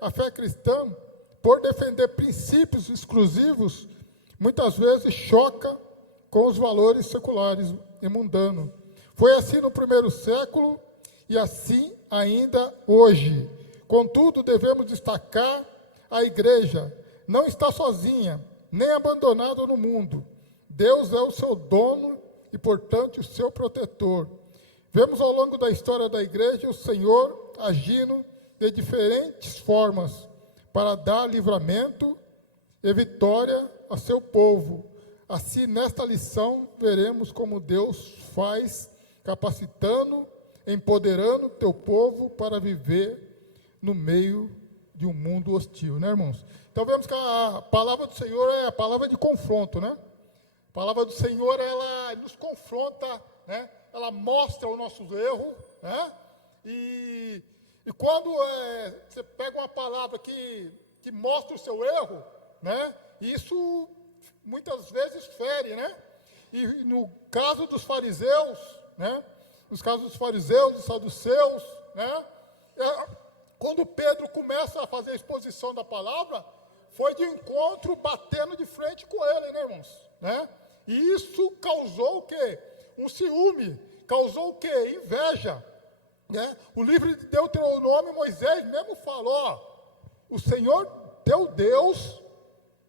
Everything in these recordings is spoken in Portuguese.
a fé cristã, por defender princípios exclusivos, muitas vezes choca com os valores seculares e mundanos. Foi assim no primeiro século e assim ainda hoje. Contudo, devemos destacar: a igreja não está sozinha, nem abandonada no mundo. Deus é o seu dono e, portanto, o seu protetor. Vemos ao longo da história da igreja o Senhor agindo de diferentes formas para dar livramento e vitória a seu povo. Assim, nesta lição, veremos como Deus faz, capacitando, empoderando teu povo para viver no meio de um mundo hostil, né, irmãos? Então, vemos que a palavra do Senhor é a palavra de confronto, né? A palavra do Senhor, ela nos confronta, né? Ela mostra o nosso erro, né? E quando você pega uma palavra que mostra o seu erro, né? Isso muitas vezes fere, né? E no caso dos fariseus, né? Nos casos dos fariseus, dos saduceus, né? Quando Pedro começa a fazer a exposição da palavra, foi de encontro, batendo de frente com ele, né, irmãos? Né? E isso causou o quê? Um ciúme, causou o quê? Inveja. Né? O livro de Deuteronômio, Moisés mesmo falou: ó, o Senhor teu Deus,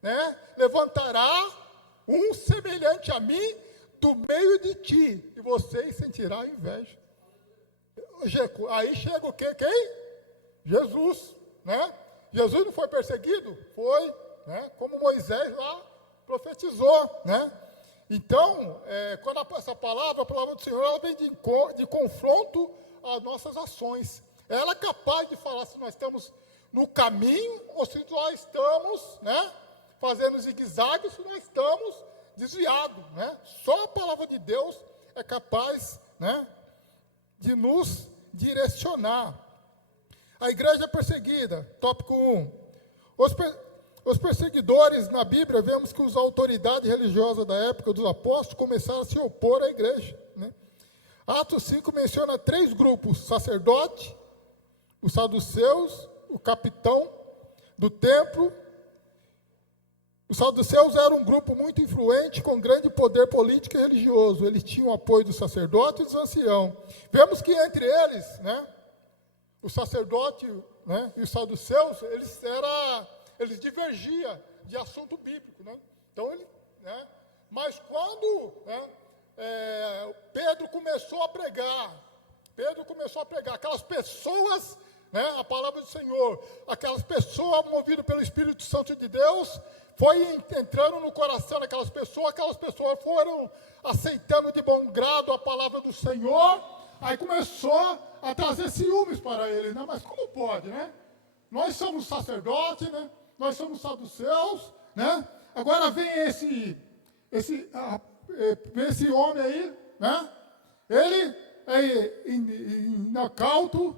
né, levantará um semelhante a mim do meio de ti, e você sentirá inveja. Aí chega o quê? Quem? Jesus, né? Jesus não foi perseguido? Foi, né? Como Moisés lá profetizou, né? Então, quando essa palavra, a palavra do Senhor, ela vem de confronto às nossas ações. Ela é capaz de falar se nós estamos no caminho ou se nós estamos, né, fazendo zigue-zague, se nós estamos desviados, né? Só a palavra de Deus é capaz, né, de nos direcionar. A igreja perseguida, tópico 1. Os perseguidores na Bíblia, vemos que as autoridades religiosas da época dos apóstolos começaram a se opor à igreja, né? Atos 5 menciona 3 grupos: sacerdote, os saduceus, o capitão do templo. Os saduceus eram um grupo muito influente, com grande poder político e religioso. Eles tinham o apoio dos sacerdotes e dos anciãos. Vemos que entre eles, né, o sacerdote, né, e os saduceus, eles divergiam de assunto bíblico, né? Então, né, mas quando, né, Pedro começou a pregar, aquelas pessoas, né, a palavra do Senhor, aquelas pessoas movidas pelo Espírito Santo de Deus, foi entrando no coração daquelas pessoas foram aceitando de bom grado a palavra do Senhor. Aí começou a trazer ciúmes para ele, né? Mas como pode, né? Nós somos sacerdotes, né? Nós somos saduceus, né? Agora vem esse homem aí, né? Ele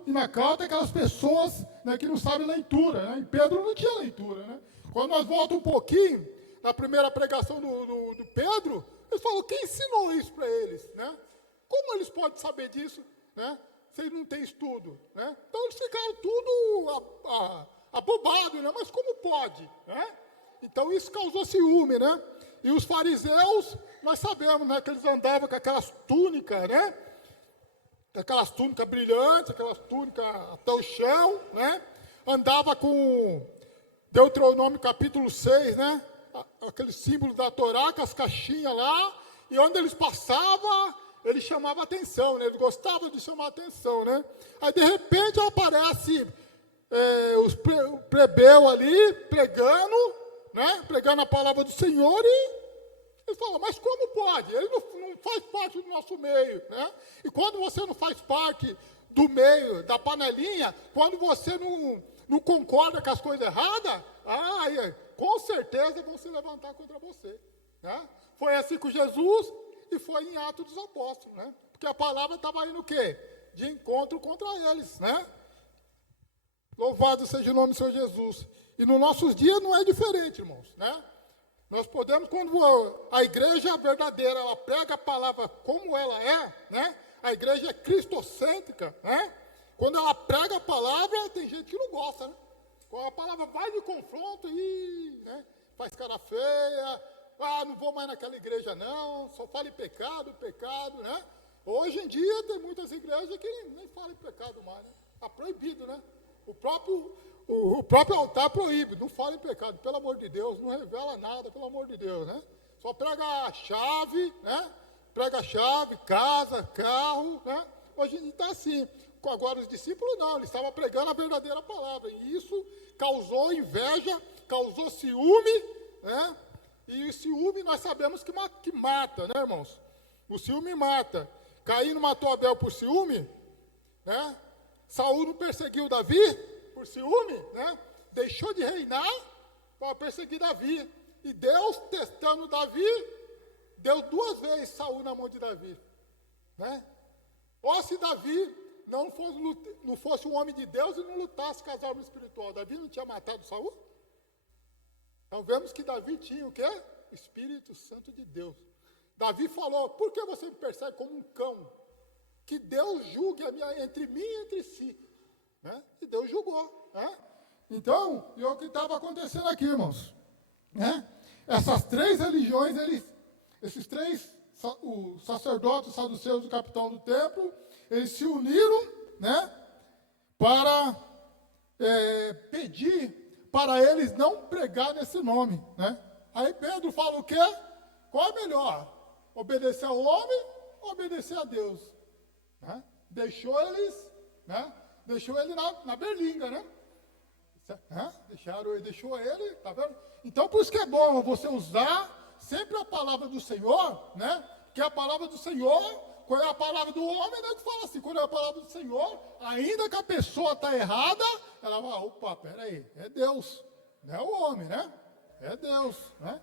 inacauta aquelas pessoas, né, que não sabem leitura, né? E Pedro não tinha leitura, né? Quando nós voltamos um pouquinho, na primeira pregação do Pedro, eles falam: quem ensinou isso para eles, né? Como eles podem saber disso, né, se eles não têm estudo, né? Então eles ficaram tudo abobados, né? Mas como pode, né? Então isso causou ciúme, né? E os fariseus, nós sabemos, né, que eles andavam com aquelas túnicas, né? Aquelas túnicas brilhantes, aquelas túnicas até o chão, né? Andava com Deuteronômio capítulo 6, né? Aquele símbolo da Torá, com as caixinhas lá, e onde eles passavam, ele chamava atenção, né? Ele gostava de chamar atenção, né? Aí, de repente, aparece os plebeus ali, pregando, né? Pregando a palavra do Senhor, e ele fala: mas como pode? Ele não faz parte do nosso meio, né? E quando você não faz parte do meio, da panelinha, quando você não concorda com as coisas erradas, com certeza vão se levantar contra você, né? Foi assim com Jesus e foi em Atos dos Apóstolos, né? Porque a palavra estava indo o quê? De encontro contra eles, né? Louvado seja o nome do Senhor Jesus. E nos nossos dias não é diferente, irmãos, né? Nós podemos, quando a igreja verdadeira, ela prega a palavra como ela é, né? A igreja é cristocêntrica, né? Quando ela prega a palavra, tem gente que não gosta, né? A palavra vai de confronto e, né, faz cara feia. Não vou mais naquela igreja não, só fala em pecado, né? Hoje em dia tem muitas igrejas que nem falam em pecado mais, né? Está proibido, né? O próprio altar proíbe, não fala em pecado, pelo amor de Deus, não revela nada, pelo amor de Deus, né? Só prega a chave, né? Prega a chave, casa, carro, né? Hoje em dia está assim. Agora os discípulos não, eles estavam pregando a verdadeira palavra, e isso causou inveja, causou ciúme, né? E o ciúme nós sabemos que mata, né, irmãos? O ciúme mata. Caim não matou Abel por ciúme, né? Saul não perseguiu Davi por ciúme, né? Deixou de reinar para perseguir Davi. E Deus, testando Davi, deu 2 vezes Saul na mão de Davi, né? Ou se Davi não fosse um homem de Deus e não lutasse com as armas espirituais, Davi não tinha matado Saul? Então vemos que Davi tinha o quê? O Espírito Santo de Deus. Davi falou, por que você me persegue como um cão? Que Deus julgue entre mim e entre si. Né? E Deus julgou. Né? Então, e o que estava acontecendo aqui, irmãos? Né? Essas 3 religiões, esses 3, os sacerdotes, os saduceus e o capitão do templo, eles se uniram, né, para pedir para eles não pregar nesse nome, né? Aí Pedro fala o quê? Qual é melhor? Obedecer ao homem ou obedecer a Deus? Né? Deixou ele na berlinda, né? Deixou ele, tá vendo? Então, por isso que é bom você usar sempre a palavra do Senhor, né? Que a palavra do Senhor, quando é a palavra do homem, né? Que fala assim, quando é a palavra do Senhor, ainda que a pessoa está errada, ela fala, opa, peraí, é Deus, não é o homem, né? É Deus, né?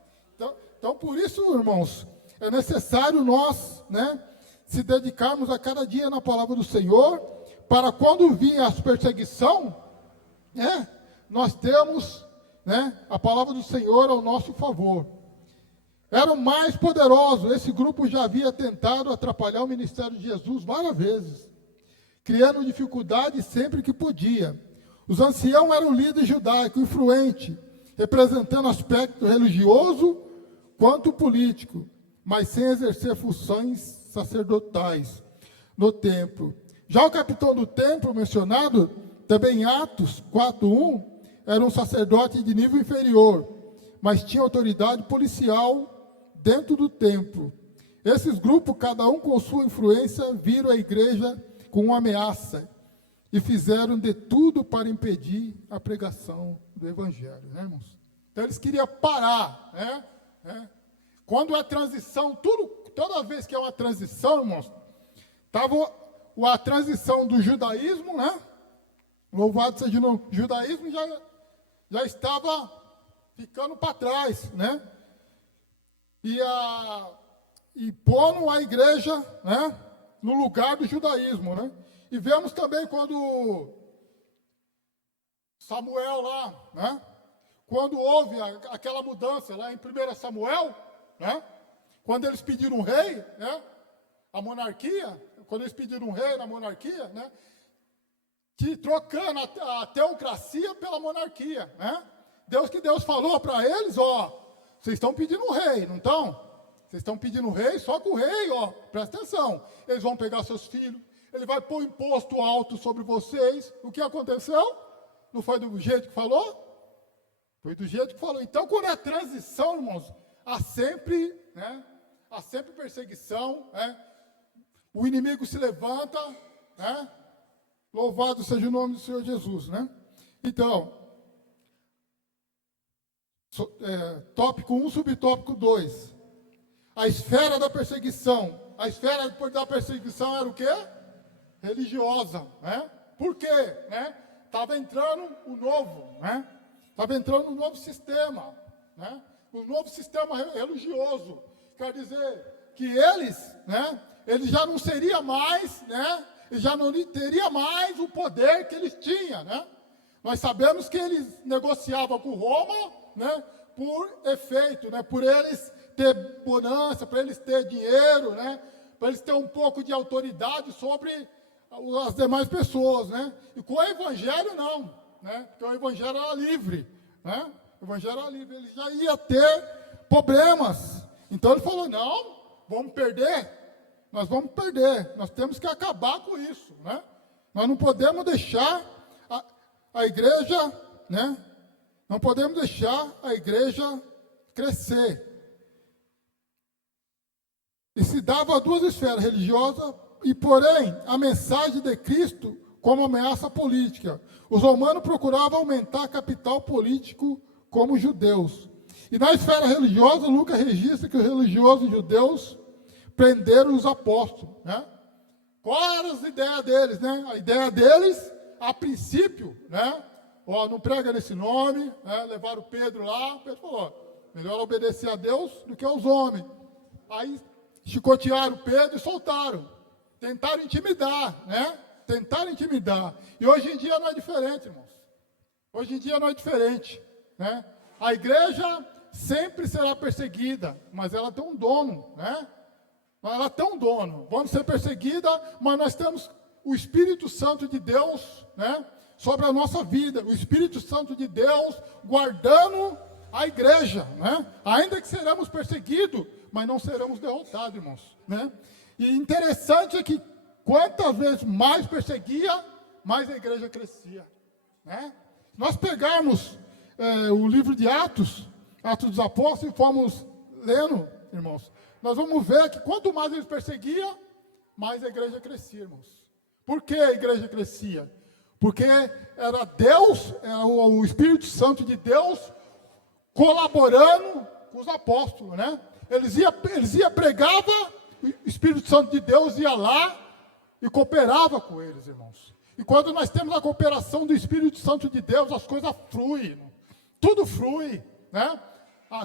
Então, por isso, irmãos, é necessário nós, né, se dedicarmos a cada dia na palavra do Senhor, para quando vir a perseguição, né, nós temos, né, a palavra do Senhor ao nosso favor. Era o mais poderoso. Esse grupo já havia tentado atrapalhar o ministério de Jesus várias vezes, criando dificuldades sempre que podia. Os anciãos eram líderes judaicos, influentes, representando aspecto religioso quanto político, mas sem exercer funções sacerdotais no templo. Já o capitão do templo, mencionado também em Atos 4:1, era um sacerdote de nível inferior, mas tinha autoridade policial dentro do templo. Esses grupos, cada um com sua influência, viram a igreja com uma ameaça e fizeram de tudo para impedir a pregação do evangelho, né, irmãos? Então eles queriam parar, né? Quando é transição, toda vez que é uma transição, irmãos, estava a transição do judaísmo, né? Louvado seja o judaísmo, já estava ficando para trás, né? E pondo a igreja, né, no lugar do judaísmo, né? E vemos também quando Samuel lá, né? Quando houve aquela mudança lá em 1 Samuel, né? Quando eles pediram um rei, né? A monarquia, quando eles pediram um rei na monarquia, né? Que trocando a teocracia pela monarquia, né? Deus falou para eles, vocês estão pedindo um rei, não estão? Vocês estão pedindo um rei, só que o rei, presta atenção, eles vão pegar seus filhos, ele vai pôr imposto alto sobre vocês. O que aconteceu? Não foi do jeito que falou? Foi do jeito que falou. Então, quando é transição, irmãos, há sempre perseguição, né? O inimigo se levanta, né? Louvado seja o nome do Senhor Jesus, né? Então, tópico 1, subtópico 2. A esfera da perseguição. A esfera da perseguição era o quê? Religiosa, né? Por quê? Né? Estava entrando o novo, né? Estava entrando um novo sistema, né? Um novo sistema religioso. Quer dizer que eles, né? Eles já não seria mais, né? Eles já não teria mais o poder que eles tinham, né? Nós sabemos que eles negociavam com Roma, né? Por efeito, né? Por eles ter bonança, para eles ter dinheiro, né? Para eles ter um pouco de autoridade sobre as demais pessoas, né? E com o evangelho não. né? Porque o evangelho era livre, né? O evangelho era livre, ele já ia ter problemas. Então ele falou, não, vamos perder, nós vamos perder, nós temos que acabar com isso, né? Nós não podemos deixar a igreja, né? Não podemos deixar a igreja crescer. E se dava duas esferas, religiosa e, porém, a mensagem de Cristo como ameaça política. Os romanos procuravam aumentar capital político como os judeus. E na esfera religiosa, Lucas registra que os religiosos judeus prenderam os apóstolos, né? Qual era a ideia deles, né? A ideia deles, a princípio, né? Ó, não prega nesse nome, né? Levaram Pedro lá, Pedro falou, ó, melhor obedecer a Deus do que aos homens. Aí chicotearam Pedro e soltaram. Tentaram intimidar, né? Tentaram intimidar. E hoje em dia não é diferente, irmãos. Hoje em dia não é diferente, né? A igreja sempre será perseguida, mas ela tem um dono, né? Ela tem um dono. Vamos ser perseguida, mas nós temos o Espírito Santo de Deus, né? Sobre a nossa vida. O Espírito Santo de Deus guardando a igreja, né? Ainda que seremos perseguidos, mas não seremos derrotados, irmãos, né? E interessante é que quantas vezes mais perseguia, mais a igreja crescia, né? Nós pegarmos o livro de Atos dos Apóstolos, e fomos lendo, irmãos, nós vamos ver que quanto mais eles perseguiam, mais a igreja crescia, irmãos. Por que a igreja crescia? Porque era Deus, era o Espírito Santo de Deus colaborando com os apóstolos, né? Eles iam pregava, o Espírito Santo de Deus ia lá e cooperava com eles, irmãos. E quando nós temos a cooperação do Espírito Santo de Deus, as coisas fluem, irmão. Tudo flui, né?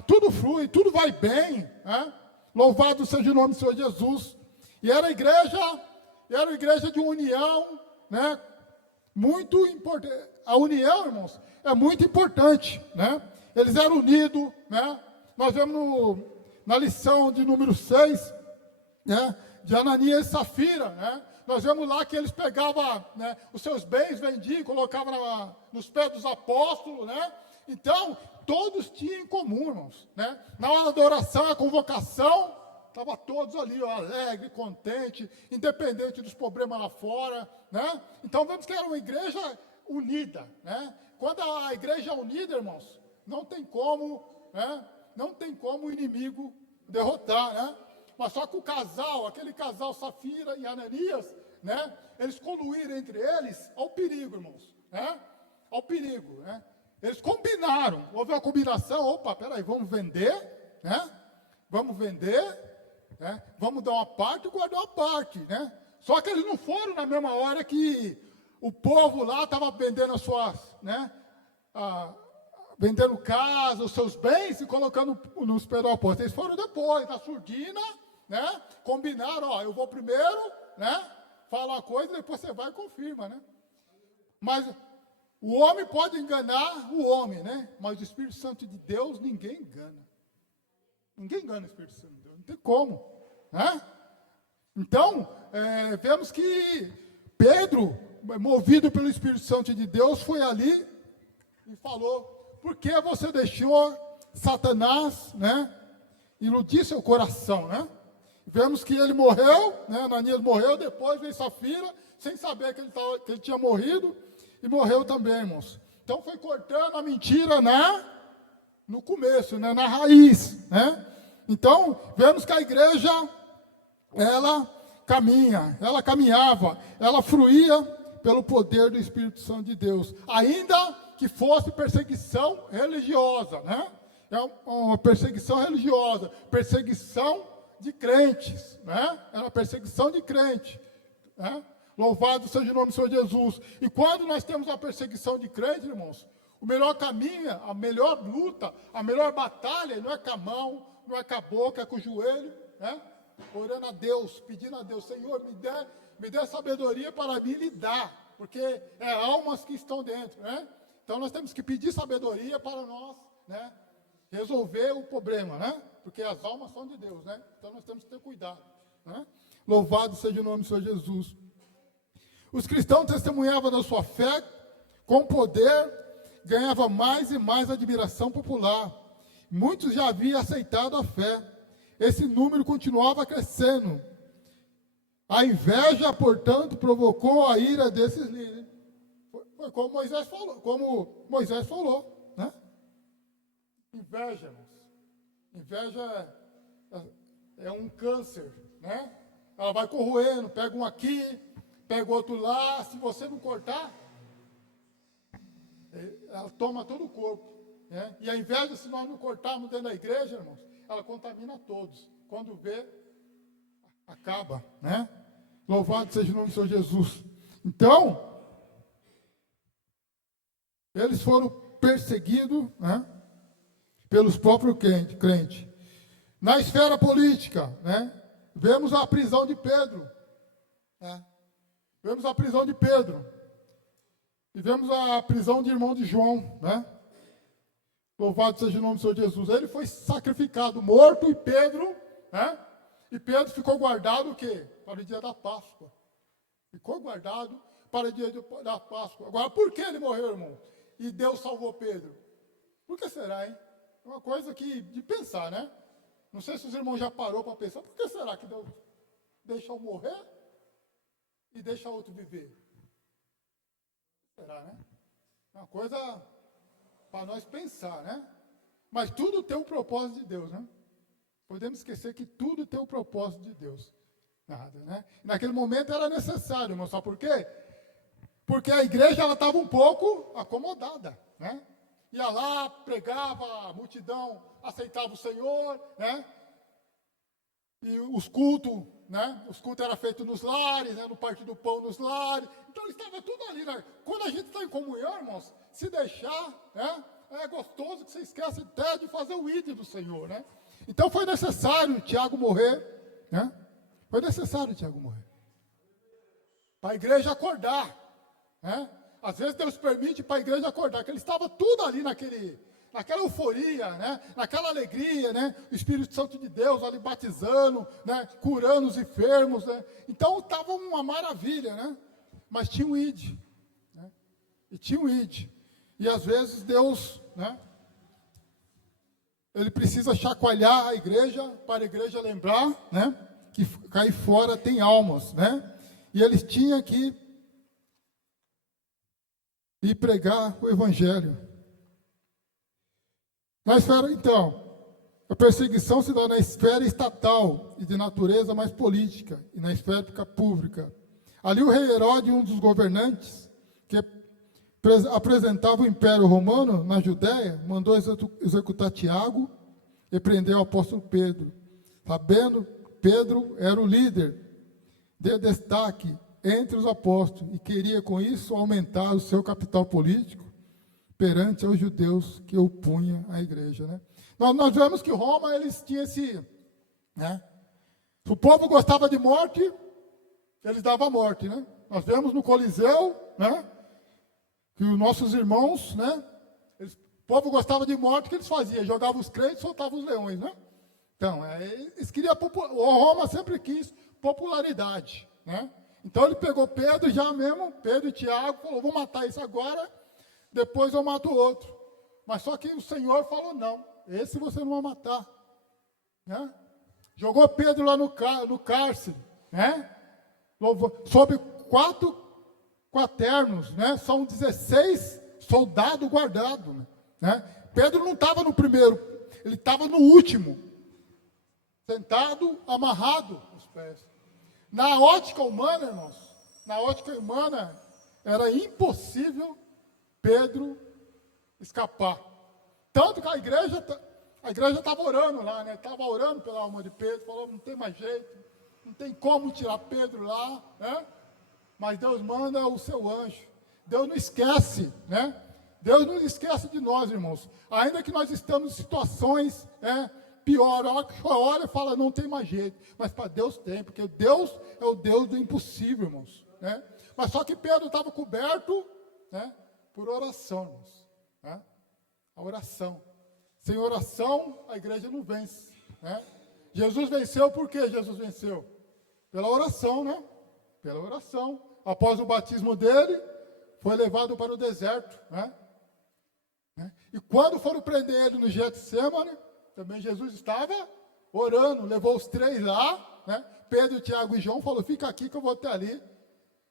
Tudo flui, tudo vai bem, né? Louvado seja o nome do Senhor Jesus. E era a igreja de união, né? Muito importante. A união, irmãos, é muito importante, né? Eles eram unidos, né? Nós vemos na lição de número 6, né? De Ananias e Safira, né? Nós vemos lá que eles pegavam, né, os seus bens, vendiam e colocavam nos pés dos apóstolos, né? Então, todos tinham em comum, irmãos, né? Na hora da oração, a convocação, estavam todos ali, ó, alegre, contente, independente dos problemas lá fora, né? Então, vemos que era uma igreja unida, né? Quando a igreja é unida, irmãos, não tem como, né? Não tem como o inimigo derrotar, né? Mas só que o casal, aquele casal Safira e Ananias, né? Eles coluíram entre eles ao perigo, irmãos, né? Ao perigo, né? Eles combinaram, houve uma combinação, opa, peraí, vamos vender, né? Vamos vender, né? Vamos dar uma parte e guardar uma parte, né? Só que eles não foram na mesma hora que o povo lá estava vendendo as suas, né? Vendendo casa, os seus bens e colocando nos pés do apóstolo. Eles foram depois, na surdina, né? Combinaram, ó, eu vou primeiro, né? Fala uma coisa, depois você vai e confirma, né? Mas o homem pode enganar o homem, né? Mas o Espírito Santo de Deus ninguém engana. Ninguém engana o Espírito Santo de Deus, não tem como, né? Então, vemos que Pedro, movido pelo Espírito Santo de Deus, foi ali e falou: por que você deixou Satanás, né, iludir seu coração, né? Vemos que ele morreu, né? Ananias morreu, depois veio Safira, sem saber que ele tinha morrido, e morreu também, irmãos. Então foi cortando a mentira no começo, né? Na raiz, né? Então, vemos que a igreja, ela caminhava, ela fluía pelo poder do Espírito Santo de Deus, ainda que fosse perseguição religiosa, né? É uma perseguição religiosa, perseguição de crentes, né? Era perseguição de crente, né? Louvado seja o nome do Senhor Jesus. E quando nós temos a perseguição de crente, irmãos, o melhor caminho, a melhor luta, a melhor batalha, não é com a mão, não é com a boca, é com o joelho, né? Orando a Deus, pedindo a Deus: Senhor, me dê sabedoria para me lidar, porque é almas que estão dentro, né? Então nós temos que pedir sabedoria para nós, né, resolver o problema, né? Porque as almas são de Deus, né? Então nós temos que ter cuidado, né? Louvado seja o nome do Senhor Jesus. Os cristãos testemunhavam da sua fé Com poder, ganhava mais e mais admiração popular. Muitos já haviam aceitado a fé. Esse número continuava crescendo. A inveja, portanto, provocou a ira desses líderes. Foi como Moisés falou, né? Inveja, irmãos. Inveja é um câncer, né? Ela vai corroendo, pega um aqui, pega outro lá. Se você não cortar, ela toma todo o corpo, né? E a inveja, se nós não cortarmos dentro da igreja, irmãos, ela contamina todos. Quando vê, acaba, né? Louvado seja o nome do Senhor Jesus. Então, eles foram perseguidos, né, pelos próprios crentes. Na esfera política, né, vemos a prisão de Pedro. Né? Vemos a prisão de Pedro. E vemos a prisão de irmão de João. Né? Louvado seja o nome do Senhor Jesus. Ele foi sacrificado, morto, e Pedro, né? E Pedro ficou guardado o quê? Para o dia da Páscoa. Ficou guardado para o dia da Páscoa. Agora, por que ele morreu, irmão? E Deus salvou Pedro? Por que será, hein? É uma coisa de pensar, né? Não sei se os irmãos já parou para pensar. Por que será que Deus deixa um morrer e deixa outro viver? Será, né? É uma coisa para nós pensar, né? Mas tudo tem um propósito de Deus, né? Podemos esquecer que tudo tem um propósito de Deus. Nada, né? Naquele momento era necessário, irmão. Sabe por quê? Porque a igreja estava um pouco acomodada, né? Ia lá, pregava, a multidão aceitava o Senhor, né? E os cultos, né? Os cultos eram feitos nos lares, né? No partir do pão nos lares. Então estava tudo ali, né? Quando a gente está em comunhão, irmãos, se deixar, né? É gostoso que você esquece até de fazer o ídolo do Senhor, né? Então foi necessário Tiago morrer, né? Foi necessário Tiago morrer. Para a igreja acordar, né? Às vezes Deus permite para a igreja acordar, que ele estava tudo ali naquela euforia, né? Naquela alegria, né? O Espírito Santo de Deus ali batizando, né? Curando os enfermos, né? Então estava uma maravilha, né? Mas tinha um id, né? E tinha um id. E às vezes Deus, né? Ele precisa chacoalhar a igreja, para a igreja lembrar, né? Que cair fora tem almas, né? E eles tinham que ir pregar o evangelho. Na esfera, então, a perseguição se dá na esfera estatal e de natureza mais política, e na esfera pública. Ali o rei Herodes, um dos governantes, que apresentava o Império Romano na Judéia, mandou executar Tiago e prender o apóstolo Pedro. Sabendo, Pedro era o líder de destaque entre os apóstolos e queria com isso aumentar o seu capital político perante aos judeus que opunham à igreja, né? Nós vemos que Roma, eles tinham esse, né? Se o povo gostava de morte, eles davam morte, né? Nós vemos no Coliseu, né? Que os nossos irmãos, né? O povo gostava de morte, o que eles faziam? Jogavam os crentes e soltavam os leões, né? Então, eles queriam, Roma sempre quis popularidade, né? Então ele pegou Pedro já mesmo, Pedro e Tiago, falou, vou matar esse agora, depois eu mato o outro. Mas só que o Senhor falou, não, esse você não vai matar, né? Jogou Pedro lá no cárcere, né? Sob 4 quaternos, né? São 16 soldados guardados, né? Pedro não estava no primeiro, ele estava no último, sentado, amarrado os pés. Na ótica humana, irmãos, na ótica humana, era impossível Pedro escapar. Tanto que a igreja estava orando lá, né? Estava orando pela alma de Pedro, falou, não tem mais jeito, não tem como tirar Pedro lá, né? Mas Deus manda o seu anjo. Deus não esquece, né? Deus não esquece de nós, irmãos. Ainda que nós estamos em situações, né? Pior, a hora que olha e fala, não tem mais jeito. Mas para Deus tem, porque Deus é o Deus do impossível, irmãos, né? Mas só que Pedro estava coberto, né? Por oração, irmãos, né? A oração. Sem oração, a igreja não vence, né? Jesus venceu por quê? Jesus venceu pela oração, né? Pela oração. Após o batismo dele, foi levado para o deserto, né? E quando foram prender ele no Getsemane, também Jesus estava orando, levou os 3 lá, né? Pedro, Tiago e João, falou, fica aqui que eu vou até ali.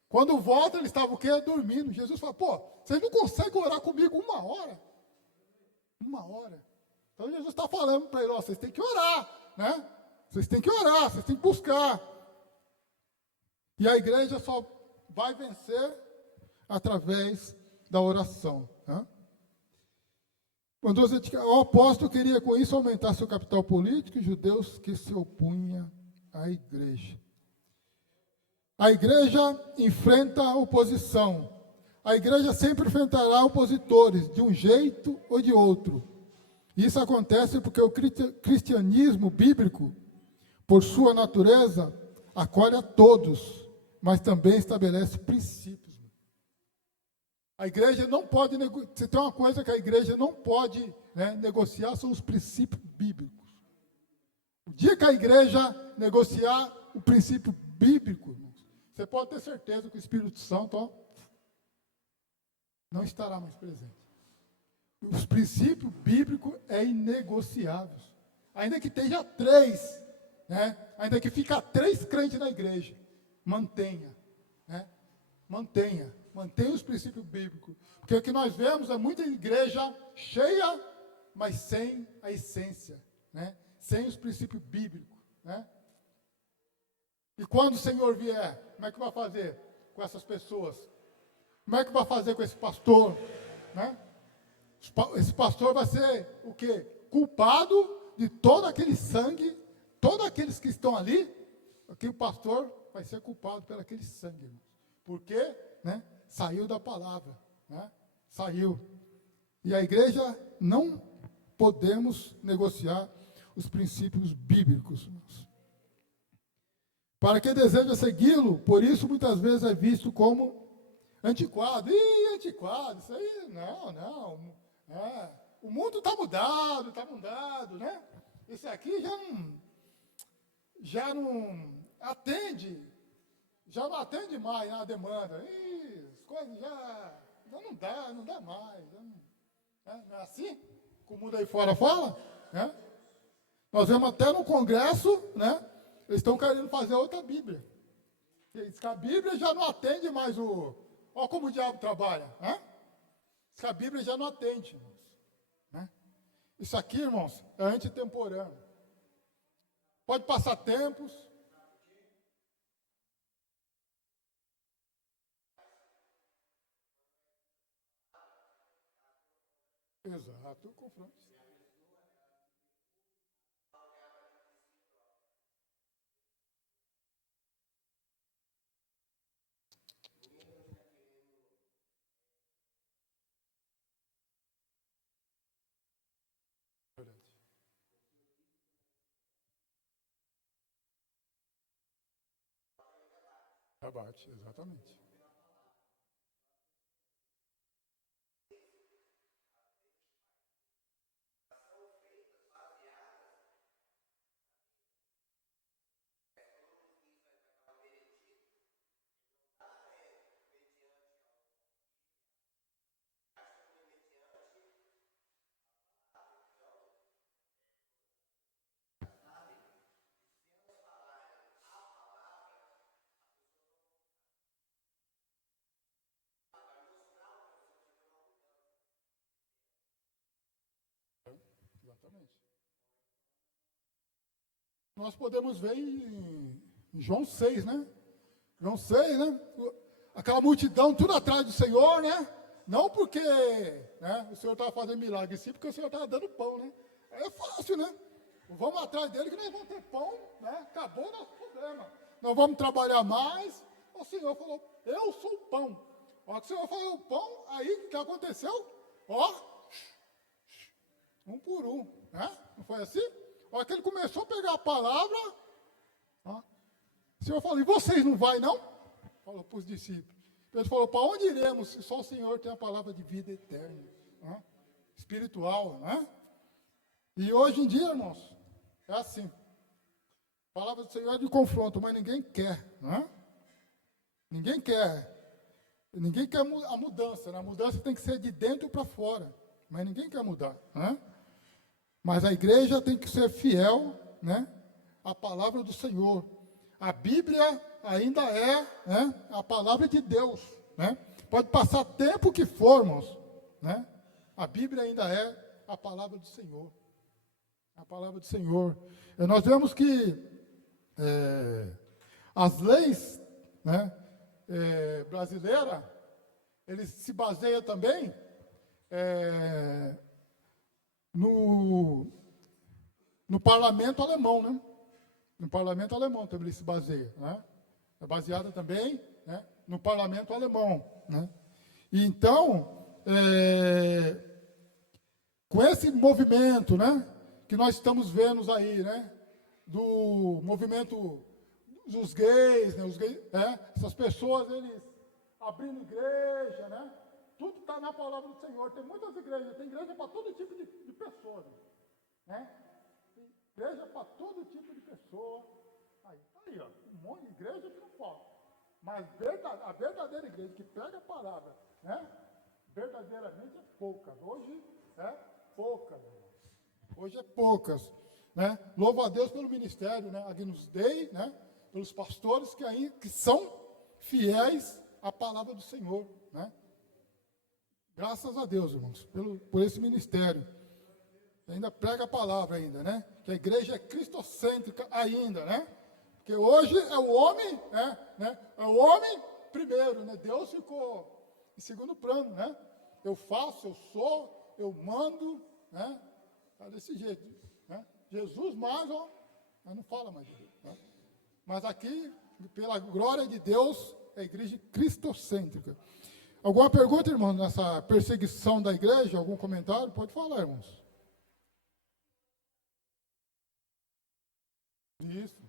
Quando volta, eles estavam o quê? Dormindo. Jesus falou, pô, vocês não conseguem orar comigo 1 hora? 1 hora. Então Jesus está falando para ele, ó, vocês têm que orar, né? Vocês têm que orar, vocês têm que buscar. E a igreja só vai vencer através da oração, né? Quando o apóstolo queria com isso aumentar seu capital político, os judeus que se opunham à igreja. A igreja enfrenta a oposição. A igreja sempre enfrentará opositores, de um jeito ou de outro. Isso acontece porque o cristianismo bíblico, por sua natureza, acolhe a todos, mas também estabelece princípios. A igreja não pode, se tem uma coisa que a igreja não pode, né, negociar, são os princípios bíblicos. O dia que a igreja negociar o princípio bíblico, você pode ter certeza que o Espírito Santo, ó, não estará mais presente. Os princípios bíblicos é inegociáveis. Ainda que esteja 3, né, ainda que fica 3 crentes na igreja, mantenha, né, mantenha os princípios bíblicos. Porque o que nós vemos é muita igreja cheia, mas sem a essência, né, sem os princípios bíblicos, né. E quando o Senhor vier, como é que vai fazer com essas pessoas? Como é que vai fazer com esse pastor, né? Esse pastor vai ser o quê? Culpado de todo aquele sangue, todos aqueles que estão ali, aqui o pastor vai ser culpado pelo aquele sangue, irmãos. Por quê? Né? Saiu da palavra, né? Saiu. E a igreja não podemos negociar os princípios bíblicos, irmãos. Para quem deseja segui-lo, por isso muitas vezes é visto como antiquado. Ih, antiquado, isso aí, não. O mundo está mudado, né? Esse aqui já não atende mais a demanda. Ih, as coisas já não dá mais. Não é assim que o mundo aí fora fala, né? Nós vemos até no Congresso, né? Eles estão querendo fazer outra Bíblia. Diz que a Bíblia já não atende mais o... Olha como o diabo trabalha, né? Diz que a Bíblia já não atende, irmãos, né? Isso aqui, irmãos, é antitemporâneo. Pode passar tempos. Exato, confronto. Abate, exatamente. Exatamente. Nós podemos ver em João 6, né? João 6, né? Aquela multidão tudo atrás do Senhor, né? Não porque, né, o Senhor estava fazendo milagre, sim, porque o Senhor estava dando pão, né? É fácil, né? Vamos atrás dele que nós vamos ter pão, né? Acabou o nosso problema. Nós vamos trabalhar mais. O Senhor falou, eu sou o pão. Ó, que o Senhor falou o pão, aí o que aconteceu? Ó, um por um, né? Não foi assim? Ó, que ele começou a pegar a palavra, ó, o Senhor falou, e vocês não vai não? Falou para os discípulos. Pedro falou, para onde iremos se só o Senhor tem a palavra de vida eterna, né? Espiritual, né? E hoje em dia, irmãos, é assim. A palavra do Senhor é de confronto, mas ninguém quer, né? Ninguém quer. Ninguém quer a mudança, né? A mudança tem que ser de dentro para fora, mas ninguém quer mudar, né? Mas a igreja tem que ser fiel, né, à palavra do Senhor. A Bíblia ainda é, né, a palavra de Deus, né? Pode passar tempo que formos, né? A Bíblia ainda é a palavra do Senhor. A palavra do Senhor. E nós vemos que as leis, né, brasileira, ele se baseia também no, no parlamento alemão, né? No parlamento alemão também ele se baseia, né? É baseada também, né, no parlamento alemão, né? E então, com esse movimento, né, que nós estamos vendo aí, né, do movimento dos gays, né, essas pessoas, eles abrindo igreja, né, tudo está na palavra do Senhor. Tem muitas igrejas, tem igreja para todo tipo de pessoas, né? Tem igreja para todo tipo de pessoa. Aí, ó, um monte de igreja que não falta. Mas a verdadeira igreja que pega a palavra, né, verdadeiramente é poucas. Hoje é poucas. Hoje é poucas, né? Louvo a Deus pelo ministério, né? Agnus Dei, né? Pelos pastores que são fiéis à palavra do Senhor, né? Graças a Deus, irmãos, por esse ministério. Ainda prega a palavra ainda, né? Que a igreja é cristocêntrica ainda, né? Porque hoje é o homem, né? É o homem primeiro, né? Deus ficou em segundo plano, né? Eu faço, eu sou, eu mando, né? Tá desse jeito, né? Jesus mais, ó, mas não fala mais de Deus, né? Mas aqui, pela glória de Deus, é a igreja cristocêntrica. Alguma pergunta, irmão, nessa perseguição da igreja? Algum comentário? Pode falar, irmãos. Isso.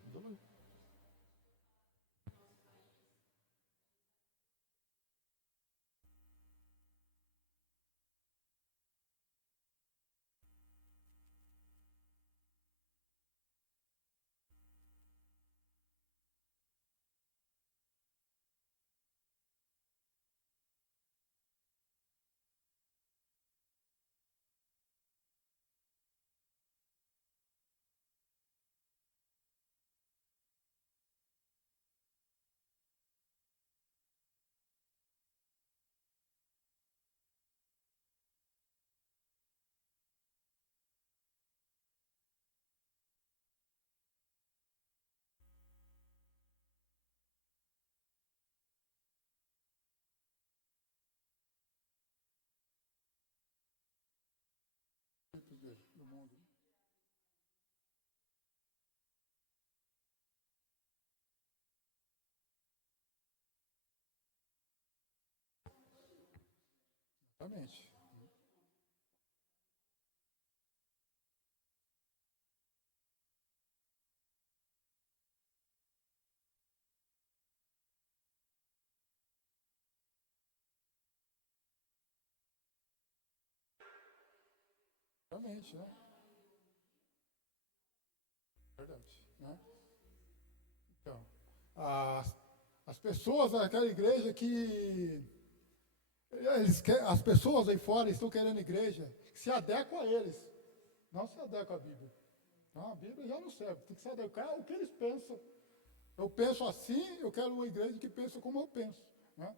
Do mundo. Exatamente. Exatamente, né? Verdade, né? Então, as, as pessoas daquela igreja que as pessoas aí fora estão querendo igreja que se adequam a eles, não se adequam à Bíblia. Não, a Bíblia já não serve, tem que se adequar ao que eles pensam. Eu penso assim, eu quero uma igreja que pensa como eu penso, né?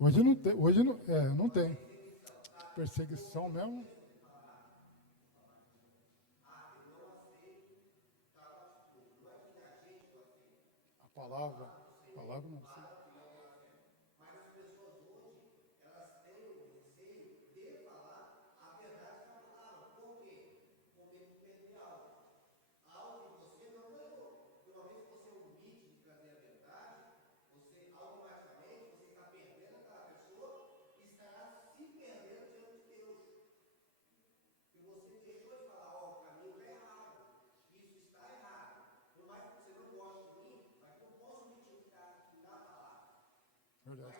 Hoje não tem, não tem. Perseguição mesmo. A palavra não sei. Verdade.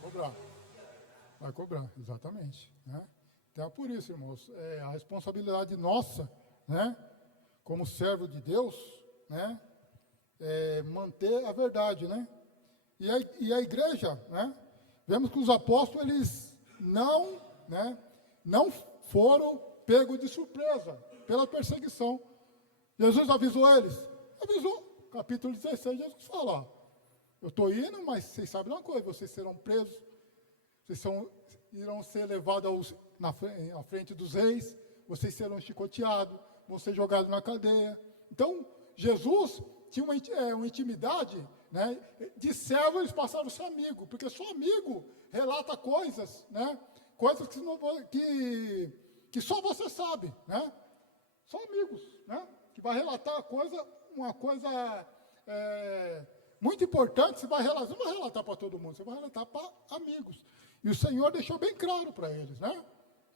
Cobrar. Vai cobrar, exatamente. Né? Então é por isso, irmãos, a responsabilidade nossa, né, como servo de Deus, né, é manter a verdade, né? E a igreja, né, vemos que os apóstolos, eles não foram pegos de surpresa pela perseguição. Jesus avisou eles? Avisou. Capítulo 16, Jesus fala, ó, eu estou indo, mas vocês sabem uma coisa, vocês serão presos, irão ser levados à frente dos reis, vocês serão chicoteados, vão ser jogados na cadeia. Então, Jesus tinha uma intimidade, né, de servo, eles passaram a ser amigo, porque só amigo relata coisas, né, coisas que só você sabe, né, só amigos, né, que vai relatar uma coisa muito importante, você não vai relatar para todo mundo, você vai relatar para amigos. E o Senhor deixou bem claro para eles, né?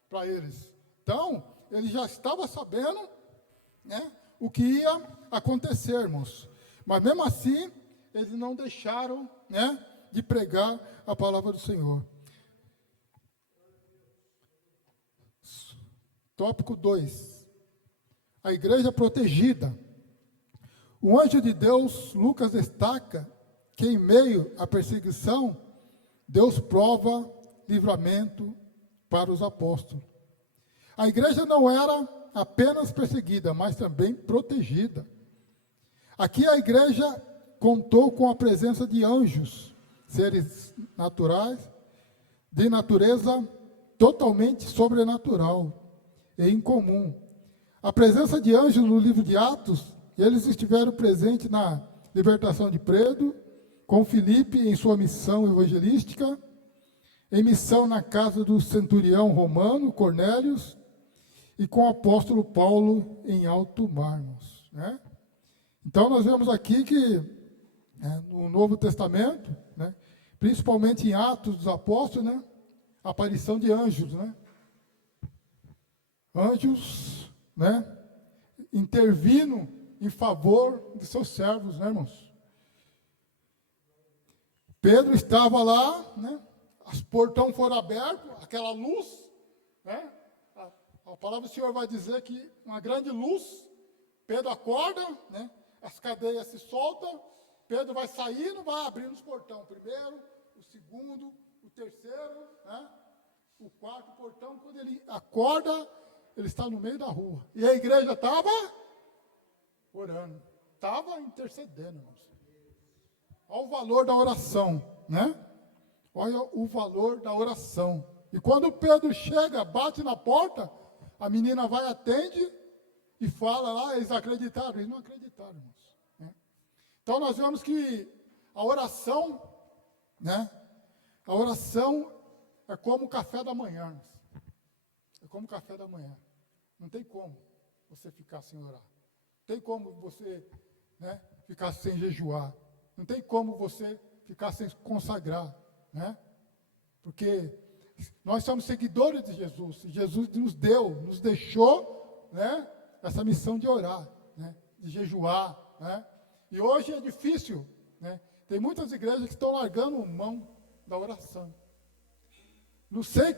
Para eles. Então, ele já estava sabendo, né, o que ia acontecer, irmãos. Mas mesmo assim, eles não deixaram, né, de pregar a palavra do Senhor. Tópico 2. A igreja protegida. O anjo de Deus, Lucas, destaca que em meio à perseguição, Deus prova livramento para os apóstolos. A igreja não era apenas perseguida, mas também protegida. Aqui a igreja contou com a presença de anjos, seres naturais, de natureza totalmente sobrenatural e incomum. A presença de anjos no livro de Atos, eles estiveram presentes na libertação de Pedro, com Filipe em sua missão evangelística, em missão na casa do centurião romano, Cornélios, e com o apóstolo Paulo em alto mar, né? Então, nós vemos aqui que, no Novo Testamento, né, principalmente em Atos dos Apóstolos, né, a aparição de anjos, né? Anjos, né, intervindo em favor de seus servos, né, irmãos? Pedro estava lá, né? Os portões foram abertos, aquela luz, né? A palavra do Senhor vai dizer que uma grande luz, Pedro acorda, né? As cadeias se soltam, Pedro vai saindo, vai abrindo os portões, o primeiro, o segundo, o terceiro, né? O quarto portão, quando ele acorda, ele está no meio da rua. E a igreja estava orando, estava intercedendo, irmãos. Olha o valor da oração, né? Olha o valor da oração. E quando Pedro chega, bate na porta, a menina vai, atende e fala lá, eles acreditaram. Eles não acreditaram, irmãos, né? Então nós vemos que a oração, né? A oração é como o café da manhã, irmãos. É como o café da manhã. Não tem como você ficar sem orar. Não tem como você, né, ficar sem jejuar. Não tem como você ficar sem consagrar, né? Porque nós somos seguidores de Jesus. E Jesus nos deixou, né, essa missão de orar, né, de jejuar, né? E hoje é difícil, né? Tem muitas igrejas que estão largando mão da oração. Não sei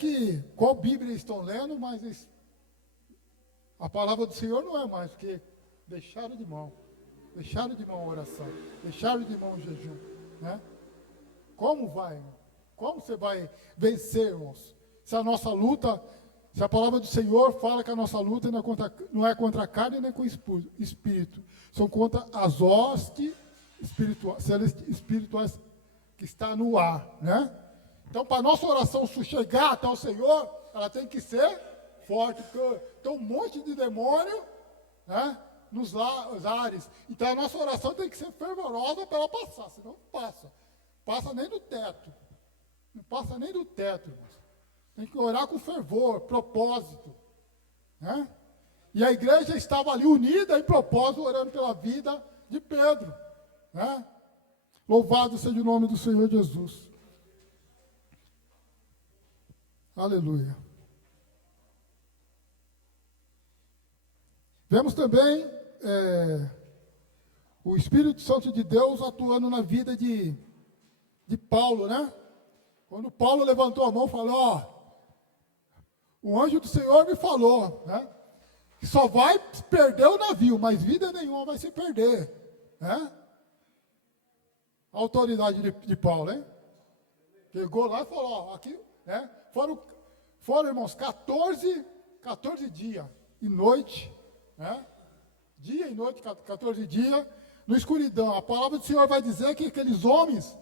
qual Bíblia eles estão lendo, mas a palavra do Senhor não é mais, porque deixaram de mão a oração, deixaram de mão o jejum, né? Como você vai vencer, irmãos? Se a nossa luta Se a palavra do Senhor fala que a nossa luta não é contra a carne nem com o espírito, são contra as hostes espirituais que está no ar, né? Então, para a nossa oração chegar até o Senhor, ela tem que ser forte, porque tem um monte de demônio, né, nos ares. Então, a nossa oração tem que ser fervorosa para ela passar, senão não passa. Passa nem do teto. Não passa nem do teto, irmãos. Tem que orar com fervor, propósito, né? E a igreja estava ali unida em propósito, orando pela vida de Pedro, né? Louvado seja o nome do Senhor Jesus. Aleluia. Vemos também o Espírito Santo de Deus atuando na vida de Paulo, né? Quando Paulo levantou a mão e falou, ó, o anjo do Senhor me falou, né, que só vai perder o navio, mas vida nenhuma vai se perder, né? A autoridade de Paulo, hein? Pegou lá e falou, ó, aqui, né? Foram, irmãos, 14 dias e noite, né? Dia e noite, 14 dias, no escuridão. A palavra do Senhor vai dizer que aqueles homens,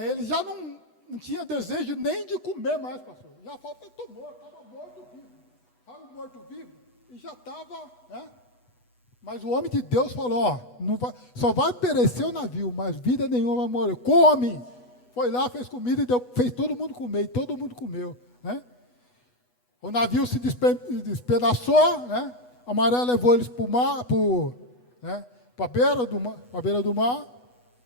eles já não tinham desejo nem de comer mais, pastor. Já falta, estava morto-vivo, e já estava, né? Mas o homem de Deus falou, ó, só vai perecer o navio, mas vida nenhuma vai morrer. Come! Foi lá, fez comida e fez todo mundo comer, e todo mundo comeu, né? O navio se despedaçou, né? A maré levou eles para o mar, para a beira do mar,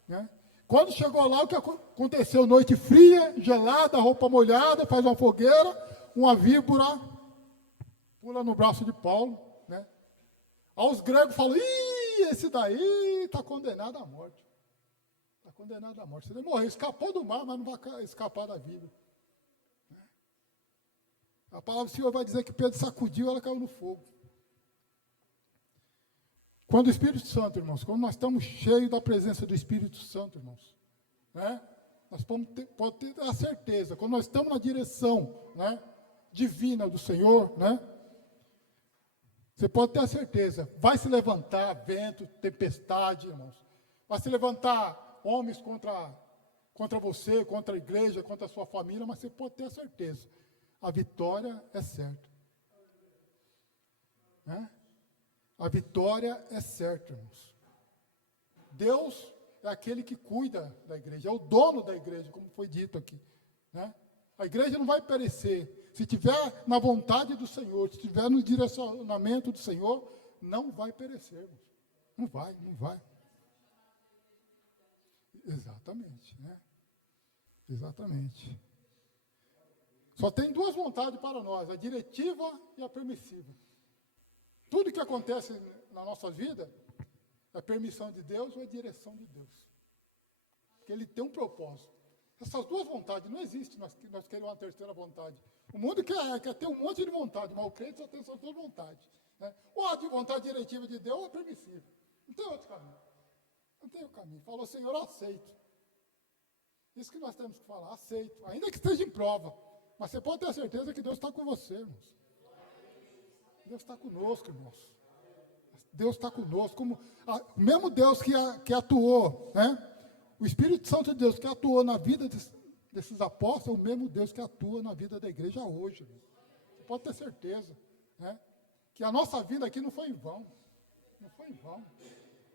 né? Quando chegou lá, o que aconteceu? Noite fria, gelada, roupa molhada, faz uma fogueira, uma víbora pula no braço de Paulo, né? Aí os gregos falam, esse daí está condenado à morte. Está condenado à morte. Se ele morrer, escapou do mar, mas não vai escapar da vida. A palavra do Senhor vai dizer que Pedro sacudiu, ela caiu no fogo. Quando o Espírito Santo, irmãos, quando nós estamos cheios da presença do Espírito Santo, irmãos, né, nós podemos ter a certeza, quando nós estamos na direção, né, divina do Senhor, né, você pode ter a certeza, vai se levantar vento, tempestade, irmãos, vai se levantar homens contra você, contra a igreja, contra a sua família, mas você pode ter a certeza, a vitória é certa. Né? A vitória é certa, irmãos. Deus é aquele que cuida da igreja, é o dono da igreja, como foi dito aqui. Né? A igreja não vai perecer. Se estiver na vontade do Senhor, se estiver no direcionamento do Senhor, não vai perecer, irmãos. Não vai. Exatamente, né? Exatamente. Só tem duas vontades para nós, a diretiva e a permissiva. Tudo que acontece na nossa vida é permissão de Deus ou é direção de Deus. Porque Ele tem um propósito. Essas duas vontades não existem, nós queremos uma terceira vontade. O mundo quer ter um monte de vontade, mas o crente só tem essas duas vontades. Né? Ou a de vontade diretiva de Deus ou a permissiva. Não tem outro caminho. Não tem outro caminho. Falou, Senhor, eu aceito. Isso que nós temos que falar, aceito. Ainda que esteja em prova. Mas você pode ter a certeza que Deus está com você, irmãos. Deus está conosco, irmãos. Deus está conosco. O mesmo Deus que atuou, né? O Espírito Santo de Deus que atuou na vida desses apóstolos, é o mesmo Deus que atua na vida da igreja hoje. Irmão. Você pode ter certeza, né? Que a nossa vida aqui não foi em vão. Não foi em vão.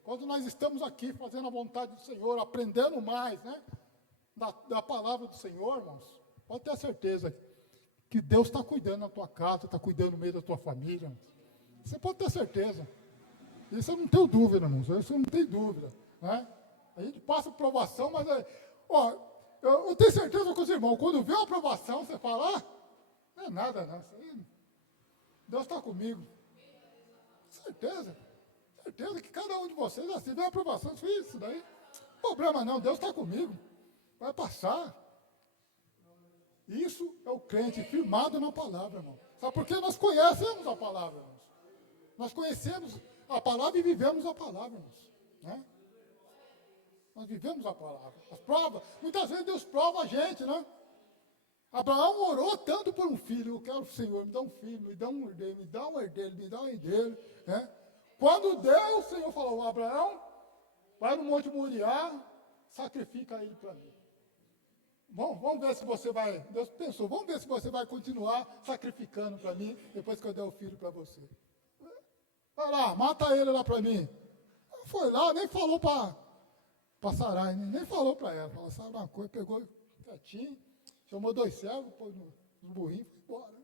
Quando nós estamos aqui fazendo a vontade do Senhor, aprendendo mais, né? Da palavra do Senhor, irmãos, pode ter certeza que Deus está cuidando da tua casa, está cuidando no meio da tua família. Irmãos. Você pode ter certeza. Isso eu não tenho dúvida, irmãos. Isso eu não tenho dúvida. Né? A gente passa provação, mas... eu tenho certeza com os irmãos, quando vê a aprovação, você fala, não é nada, não. Deus está comigo. Certeza que cada um de vocês, assim, vê a aprovação, isso daí, problema não, Deus está comigo. Vai passar. Isso é o crente firmado na palavra, irmão. Sabe por quê? Nós conhecemos a palavra, irmãos. Nós conhecemos a palavra e vivemos a palavra, irmãos. Né? Nós vivemos a palavra. As provas, muitas vezes Deus prova a gente, né? Abraão orou tanto por um filho. Eu quero, Senhor, me dá um filho, me dá um herdeiro, me dá um herdeiro, me dá um herdeiro. Né? Quando deu, o Senhor falou, Abraão, vai no Monte Moriá, sacrifica ele para mim. Bom, vamos ver se você vai, Deus pensou, vamos ver se você vai continuar sacrificando para mim, depois que eu der o filho para você. Vai lá, mata ele lá para mim. Foi lá, nem falou para Sarai, nem falou para ela. Falou, sabe uma coisa, pegou quietinho, chamou 2 servos, pôs no burrinho e foi embora.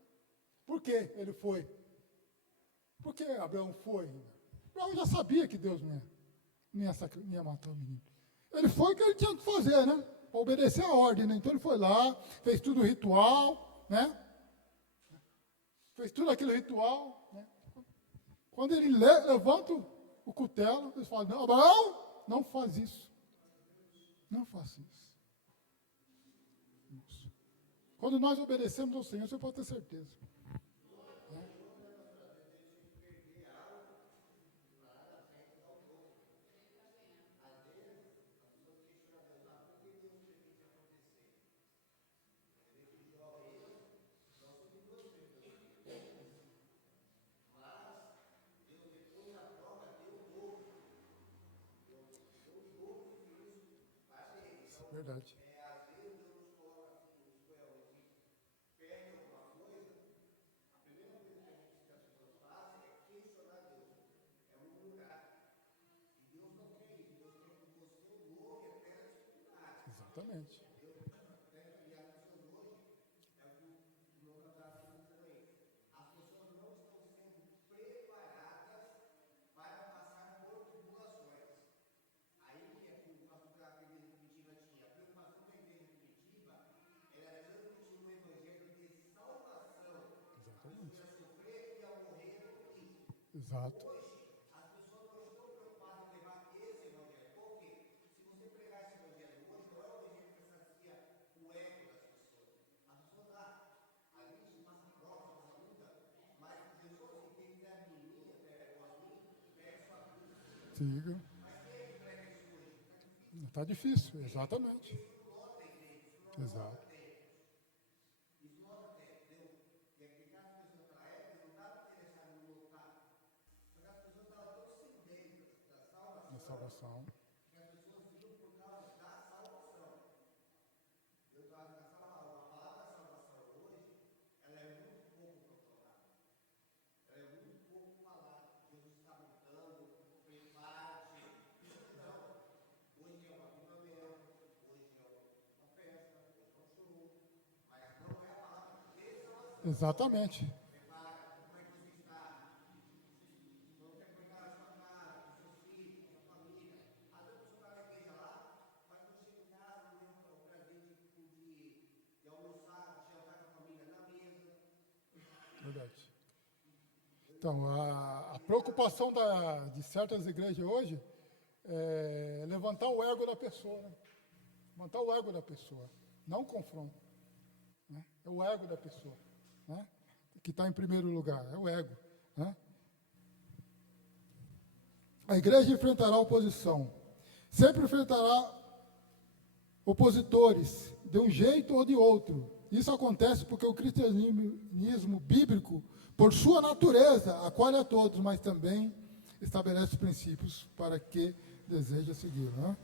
Por que ele foi? Por que Abraão foi? Abraão já sabia que Deus não ia matar o menino. Ele foi o que ele tinha que fazer, né? Para obedecer a ordem, né? Então ele foi lá, fez tudo o ritual, né? Fez tudo aquele ritual, né? Quando ele levanta o cutelo, eles falam, não, Abraão, não faz isso. Não faça isso. Quando nós obedecemos ao Senhor, você pode ter certeza. Verdade. Exatamente. Exato. Siga. Está difícil, exatamente. Exato. A salvação. Exatamente. Verdade. Então, a preocupação de certas igrejas hoje é levantar o ego da pessoa, né? Levantar o ego da pessoa, não o confronto. Né? É o ego da pessoa, né? Que está em primeiro lugar, é o ego. Né? A igreja enfrentará oposição, sempre enfrentará opositores, de um jeito ou de outro. Isso acontece porque o cristianismo bíblico, por sua natureza, acolhe a todos, mas também estabelece princípios para que deseja seguir. Né?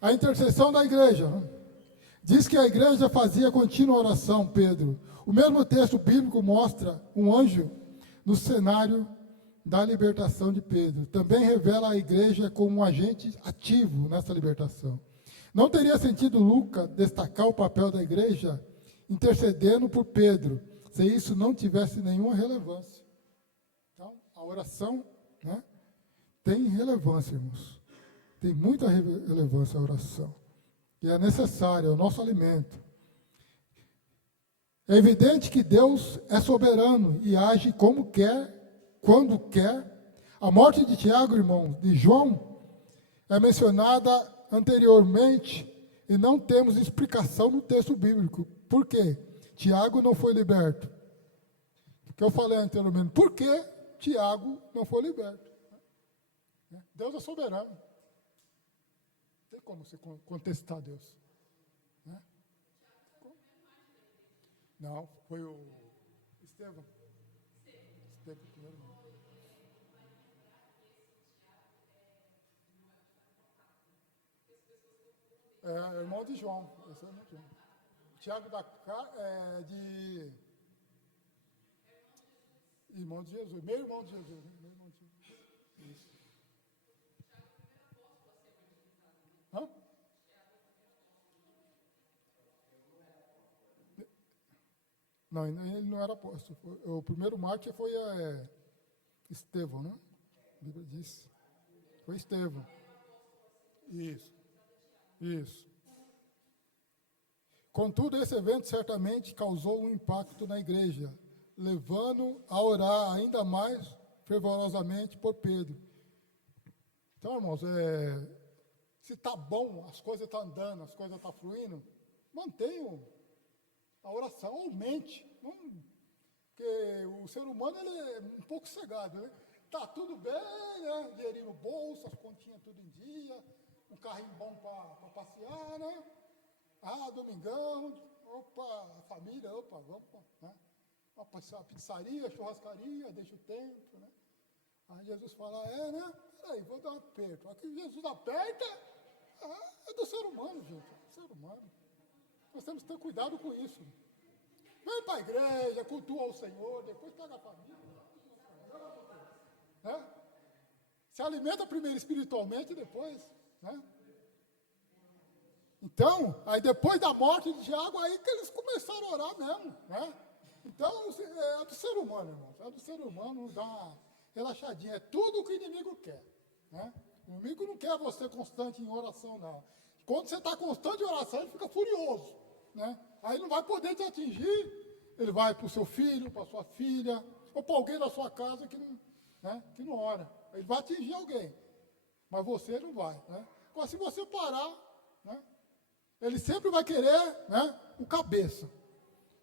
A intercessão da igreja. Né? Diz que a igreja fazia contínua oração, Pedro. O mesmo texto bíblico mostra um anjo no cenário da libertação de Pedro. Também revela a igreja como um agente ativo nessa libertação. Não teria sentido Lucas destacar o papel da igreja intercedendo por Pedro, se isso não tivesse nenhuma relevância. Então, a oração, né, tem relevância, irmãos. Tem muita relevância a oração. E é necessária, é o nosso alimento. É evidente que Deus é soberano e age como quer, quando quer. A morte de Tiago, irmão, de João, é mencionada anteriormente e não temos explicação no texto bíblico. Por quê? Tiago não foi liberto. O que eu falei anteriormente. Por que Tiago não foi liberto? Deus é soberano. Não tem como você contestar Deus. Né? Não, foi o Estevão. Estevão primeiro. É irmão de João. Esse é o irmão de João. Tiago de irmão de Jesus, meio irmão de Jesus, né? Meio irmão de Jesus. Isso. Hã? Não, ele não era apóstolo. O primeiro mártir foi Estevão, né? A Bíblia diz. Foi Estevão. Isso. Contudo, esse evento certamente causou um impacto na igreja, levando a orar ainda mais fervorosamente por Pedro. Então, irmãos, se está bom, as coisas estão andando, as coisas estão fluindo, mantenham a oração, aumente. Porque o ser humano ele é um pouco cegado, né? Está tudo bem, né? Dinheirinho no bolso, as continhas tudo em dia, um carrinho bom para passear, né? Domingão, opa, família, vamos, né? Uma pizzaria, churrascaria, deixa o tempo, né? Aí Jesus fala, né? Peraí, vou dar um aperto. Aqui Jesus aperta, é do ser humano, gente, é do ser humano. Nós temos que ter cuidado com isso. Vem para a igreja, cultua o Senhor, depois pega a família, né? Se alimenta primeiro espiritualmente, depois, né? Então, aí depois da morte de Tiago, aí que eles começaram a orar mesmo, né? Então, é do ser humano, irmãos, é do ser humano dar uma relaxadinha, é tudo o que o inimigo quer, né? O inimigo não quer você constante em oração, não. Quando você está constante em oração, ele fica furioso, né? Aí não vai poder te atingir, ele vai para o seu filho, para a sua filha, ou para alguém da sua casa que não ora. Ele vai atingir alguém, mas você não vai, né? Agora, se você parar, né? Ele sempre vai querer, né, o cabeça.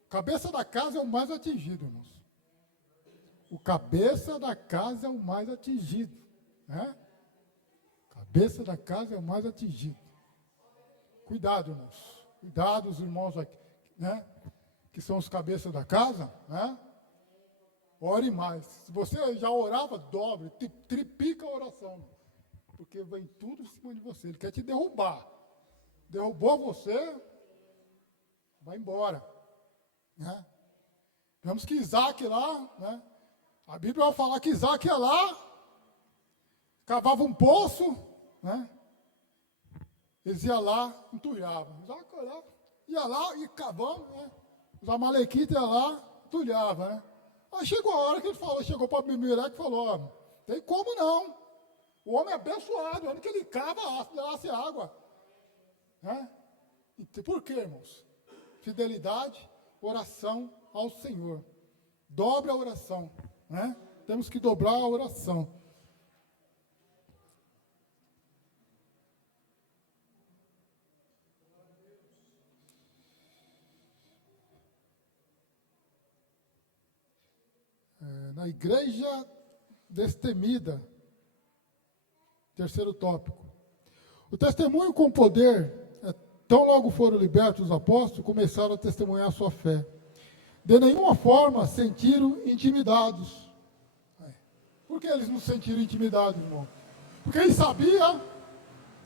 Cabeça da casa é o mais atingido, irmãos. O cabeça da casa é o mais atingido, né? Cabeça da casa é o mais atingido. Cuidado, irmãos. Cuidado, os irmãos aqui, né, que são os cabeças da casa, né? Ore mais. Se você já orava, dobre, triplica a oração. Porque vem tudo em cima de você. Ele quer te derrubar. Derrubou você, vai embora, né? Vemos que Isaac lá, né? A Bíblia vai falar que Isaac ia lá, cavava um poço, né? Eles iam lá, entulhavam. Isaac ia lá e cavando, né? Os amalequitas iam lá, entulhavam, né? Aí chegou a hora que ele falou, chegou para Abimeleque e falou, tem como não. O homem é abençoado, onde que ele cava, nasce água. Né? Por quê, irmãos? Fidelidade, oração ao Senhor. Dobra a oração, né? Temos que dobrar a oração. Na igreja destemida, terceiro tópico. O testemunho com poder, tão logo foram libertos os apóstolos, começaram a testemunhar a sua fé. De nenhuma forma sentiram intimidados. Por que eles não se sentiram intimidados, irmão? Porque eles sabiam,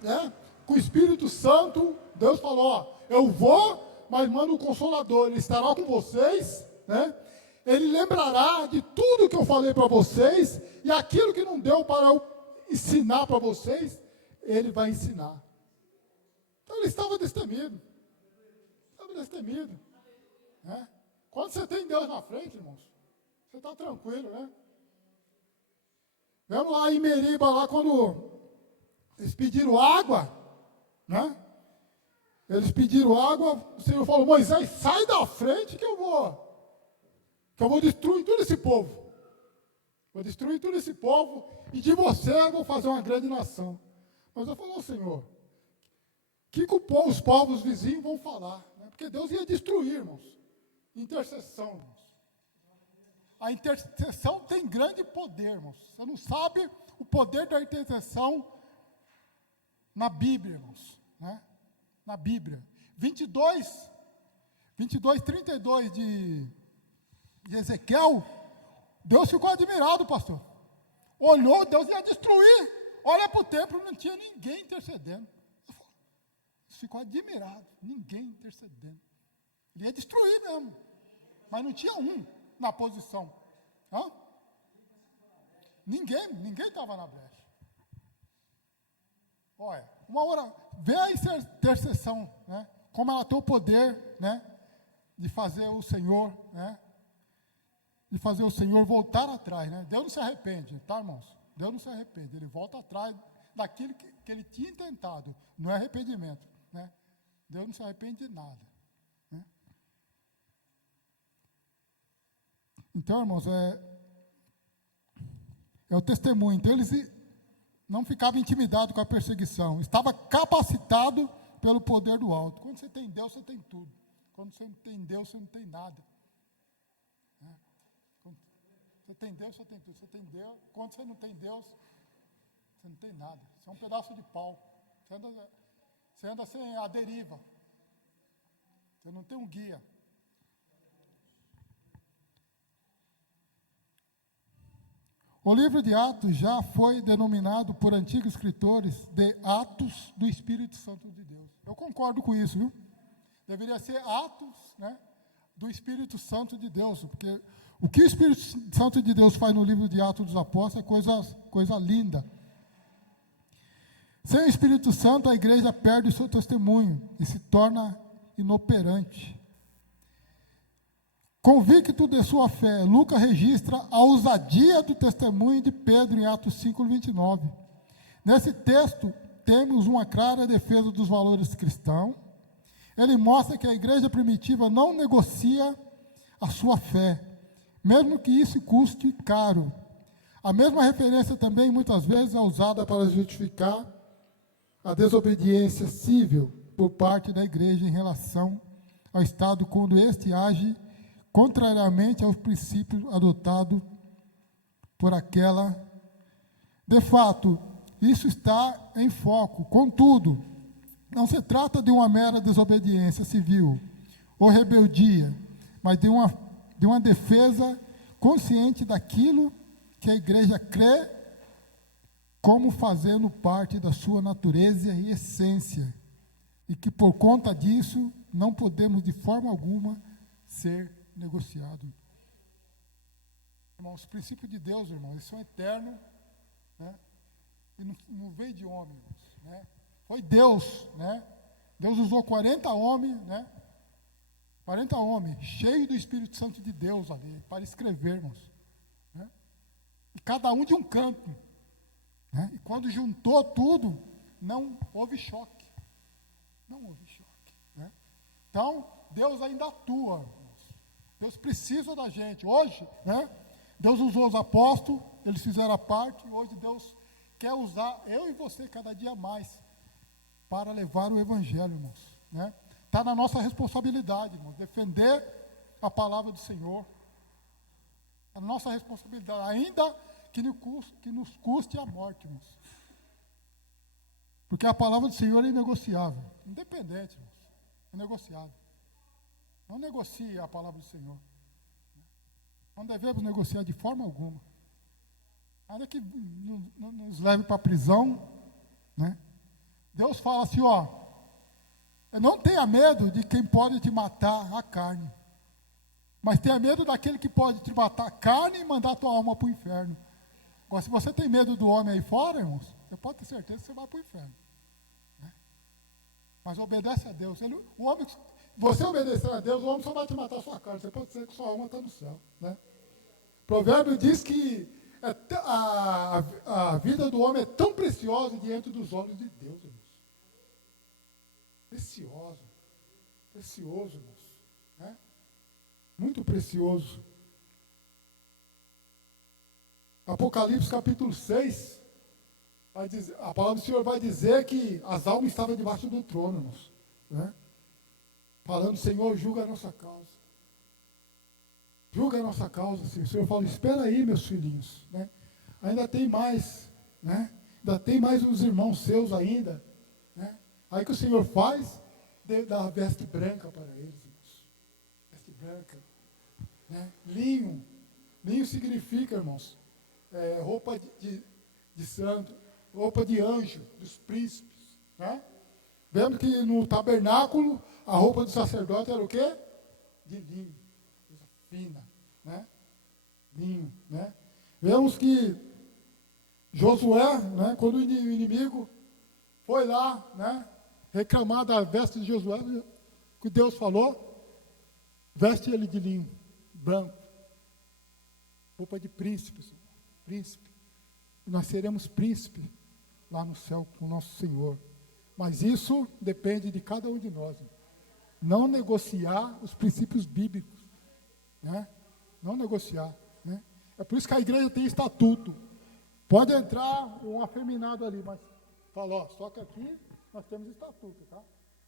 né, que o Espírito Santo, Deus falou, eu vou, mas mando o Consolador, ele estará com vocês, né? Ele lembrará de tudo que eu falei para vocês, e aquilo que não deu para eu ensinar para vocês, ele vai ensinar. Então ele estava destemido. Né? Quando você tem Deus na frente, irmãos, você está tranquilo, né? Vamos lá em Meriba, lá quando eles pediram água, né? Eles pediram água, o Senhor falou, Moisés, sai da frente que eu vou destruir todo esse povo. Vou destruir todo esse povo e de você eu vou fazer uma grande nação. Mas eu falei, Senhor, o que os povos vizinhos vão falar? Né? Porque Deus ia destruir, irmãos. Intercessão, irmãos. A intercessão tem grande poder, irmãos. Você não sabe o poder da intercessão na Bíblia, irmãos. Né? Na Bíblia. 22, 22, 32 de Ezequiel, Deus ficou admirado, pastor. Olhou, Deus ia destruir. Olha para o templo, não tinha ninguém intercedendo. Ficou admirado, ninguém intercedendo. Ele ia destruir mesmo, mas não tinha um na posição. Hã? Ninguém estava na brecha. Olha, uma hora, vê a intercessão, né? Como ela tem o poder, né? De fazer o Senhor, né? De fazer o Senhor voltar atrás, né? Deus não se arrepende, tá, irmãos? Deus não se arrepende, Ele volta atrás daquilo que Ele tinha tentado, não é arrependimento, né? Deus não se arrepende de nada, né? Então, irmãos, é o testemunho. Então, eles não ficavam intimidados com a perseguição, estava capacitado pelo poder do alto. Quando você tem Deus, você tem tudo. Quando você não tem Deus, você não tem nada. Né? Quando você tem Deus, você tem tudo. Você tem Deus. Quando você não tem Deus, você não tem nada. Você é um pedaço de pau. Você anda sem a deriva. Você não tem um guia. O livro de Atos já foi denominado por antigos escritores de Atos do Espírito Santo de Deus. Eu concordo com isso, viu? Deveria ser Atos, né, do Espírito Santo de Deus, porque o que o Espírito Santo de Deus faz no livro de Atos dos Apóstolos é coisa linda. Sem o Espírito Santo, a igreja perde o seu testemunho e se torna inoperante. Convicto de sua fé, Lucas registra a ousadia do testemunho de Pedro em Atos 5:29. Nesse texto, temos uma clara defesa dos valores cristãos. Ele mostra que a igreja primitiva não negocia a sua fé, mesmo que isso custe caro. A mesma referência também, muitas vezes, é usada para justificar a desobediência civil por parte da igreja em relação ao Estado, quando este age contrariamente aos princípios adotados por aquela. De fato, isso está em foco. Contudo, não se trata de uma mera desobediência civil ou rebeldia, mas de uma defesa consciente daquilo que a igreja crê como fazendo parte da sua natureza e essência, e que por conta disso não podemos de forma alguma ser negociado. Irmãos, os princípios de Deus, irmãos, eles são eternos, né? E não veio de homem, irmãos, né? Foi Deus, né? Deus usou 40 homens, né? 40 homens, cheios do Espírito Santo de Deus ali, para escrever, irmãos, né? E cada um de um canto, né? E quando juntou tudo, não houve choque. Não houve choque, né? Então, Deus ainda atua. Deus precisa da gente. Hoje, né, Deus usou os apóstolos, eles fizeram a parte, e hoje Deus quer usar eu e você cada dia mais para levar o evangelho, irmãos. Né? Está na nossa responsabilidade, irmãos, defender a palavra do Senhor. A nossa responsabilidade, ainda que nos custe a morte, irmãos. Porque a palavra do Senhor é inegociável, independente, irmãos, é negociável. Não negocie a palavra do Senhor. Não devemos negociar de forma alguma. Ainda que nos leve para a prisão, né? Deus fala assim, ó, não tenha medo de quem pode te matar a carne, mas tenha medo daquele que pode te matar a carne e mandar a tua alma para o inferno. Agora, se você tem medo do homem aí fora, irmãos, você pode ter certeza que você vai para o inferno. Né? Mas obedece a Deus. O homem... Você obedecer a Deus, o homem só vai te matar a sua carne. Você pode dizer que sua alma está no céu. Né? O provérbio diz que a vida do homem é tão preciosa diante dos olhos de Deus, irmãos. Precioso, irmãos. Né? Muito precioso. Apocalipse capítulo 6, a palavra do Senhor vai dizer que as almas estavam debaixo do trono, irmãos. Né? Falando, Senhor, julga a nossa causa. Julga a nossa causa, Senhor. O Senhor fala, espera aí, meus filhinhos. Né? Ainda tem mais, né? Ainda tem mais uns irmãos seus ainda. Né? Aí que o Senhor faz, dá a veste branca para eles, irmãos. branca. Né? Linho. Linho significa, irmãos, roupa de santo, roupa de anjo, dos príncipes. Né? Vemos que no tabernáculo, a roupa do sacerdote era o quê? De linho, coisa fina, né? Linho, né? Vemos que Josué, né, quando o inimigo foi lá, né, reclamar da veste de Josué, que Deus falou, veste ele de linho branco, roupa de príncipe, príncipe. Nós seremos príncipe lá no céu com o nosso Senhor. Mas isso depende de cada um de nós. Não negociar os princípios bíblicos, né? Não negociar, né? É por isso que a igreja tem estatuto. Pode entrar um afeminado ali, mas fala, ó, só que aqui nós temos estatuto, tá?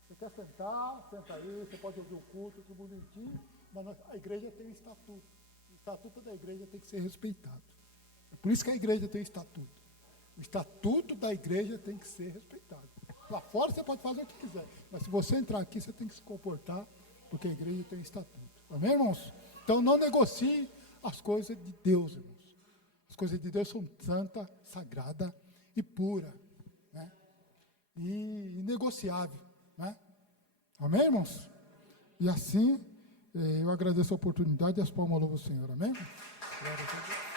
Você quer sentar, senta aí, você pode ouvir o culto, tudo bonitinho, mas a igreja tem estatuto. O estatuto da igreja tem que ser respeitado. É por isso que a igreja tem estatuto. O estatuto da igreja tem que ser respeitado. Lá fora você pode fazer o que quiser, mas se você entrar aqui, você tem que se comportar, porque a igreja tem estatuto. Amém, irmãos? Então não negocie as coisas de Deus, irmãos. As coisas de Deus são santa, sagrada e pura, né? E inegociável, né? Amém, irmãos? E assim, eu agradeço a oportunidade e as palmas louvam o Senhor. Amém? Glória a Deus.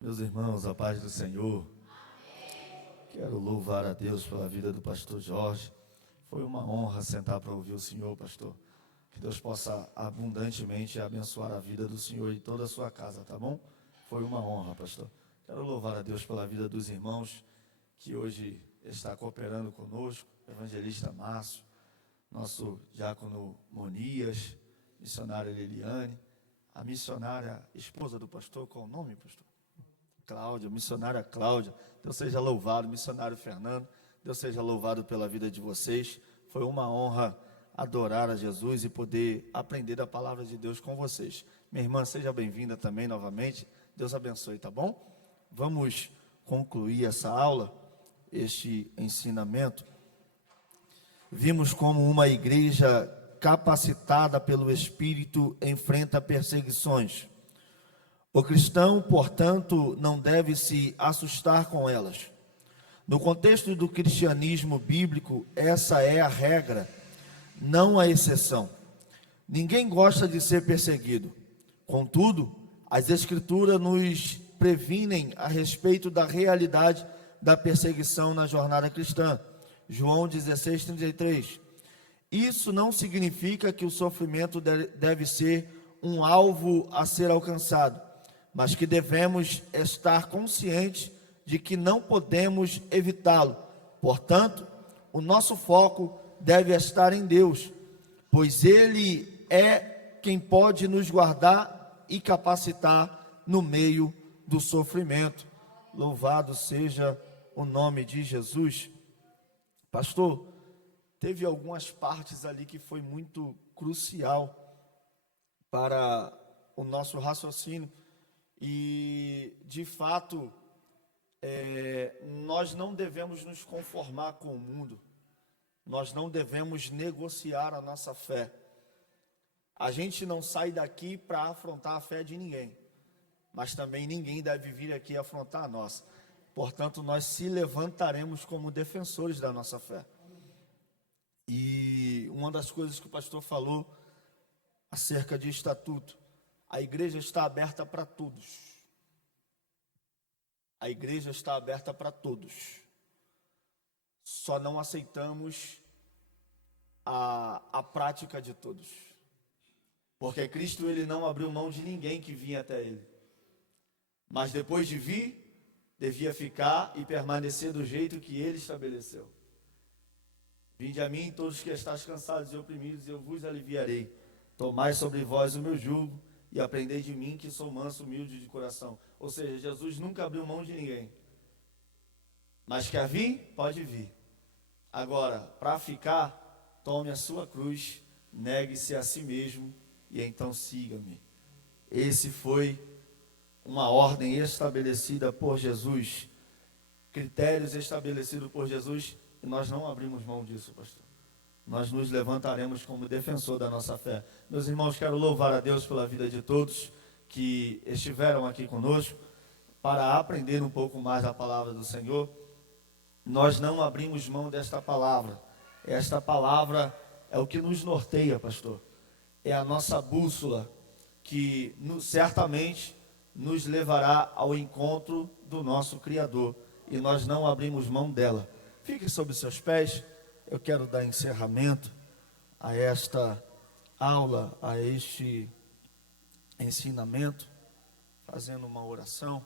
Meus irmãos, a paz do Senhor. Quero louvar a Deus pela vida do pastor Jorge. Foi uma honra sentar para ouvir o Senhor, pastor. Que Deus possa abundantemente abençoar a vida do Senhor e toda a sua casa, tá bom? Foi uma honra, pastor. Quero louvar a Deus pela vida dos irmãos que hoje está cooperando conosco, evangelista Márcio, nosso diácono Monias, missionária Liliane, a missionária esposa do pastor, qual o nome, pastor? Cláudia, missionária Cláudia, Deus seja louvado, missionário Fernando, Deus seja louvado pela vida de vocês. Foi uma honra adorar a Jesus e poder aprender da palavra de Deus com vocês. Minha irmã, seja bem-vinda também novamente, Deus abençoe, tá bom? Vamos concluir essa aula, este ensinamento. Vimos como uma igreja capacitada pelo Espírito enfrenta perseguições. O cristão, portanto, não deve se assustar com elas. No contexto do cristianismo bíblico, essa é a regra, não a exceção. Ninguém gosta de ser perseguido. Contudo, as Escrituras nos previnem a respeito da realidade da perseguição na jornada cristã. João 16:33. Isso não significa que o sofrimento deve ser um alvo a ser alcançado, mas que devemos estar conscientes de que não podemos evitá-lo. Portanto, o nosso foco deve estar em Deus, pois Ele é quem pode nos guardar e capacitar no meio do sofrimento. Louvado seja o nome de Jesus. Pastor, teve algumas partes ali que foi muito crucial para o nosso raciocínio. E, de fato, nós não devemos nos conformar com o mundo. Nós não devemos negociar a nossa fé. A gente não sai daqui para afrontar a fé de ninguém. Mas também ninguém deve vir aqui afrontar a nossa. Portanto, nós se levantaremos como defensores da nossa fé. E uma das coisas que o pastor falou acerca de estatuto, a igreja está aberta para todos. A igreja está aberta para todos. Só não aceitamos a prática de todos. Porque Cristo, ele não abriu mão de ninguém que vinha até ele. Mas depois de vir, devia ficar e permanecer do jeito que ele estabeleceu. Vinde a mim todos que estáis cansados e oprimidos, e eu vos aliviarei. Tomai sobre vós o meu jugo e aprendei de mim, que sou manso, humilde de coração. Ou seja, Jesus nunca abriu mão de ninguém. Mas quer vir? Pode vir. Agora, para ficar, tome a sua cruz, negue-se a si mesmo e então siga-me. Esse foi uma ordem estabelecida por Jesus, critérios estabelecidos por Jesus, e nós não abrimos mão disso, pastor. Nós nos levantaremos como defensor da nossa fé. Meus irmãos, quero louvar a Deus pela vida de todos que estiveram aqui conosco para aprender um pouco mais da palavra do Senhor. Nós não abrimos mão desta palavra. Esta palavra é o que nos norteia, pastor. É a nossa bússola que certamente nos levará ao encontro do nosso Criador. E nós não abrimos mão dela. Fique sobre seus pés. Eu quero dar encerramento a esta aula, a este ensinamento, fazendo uma oração.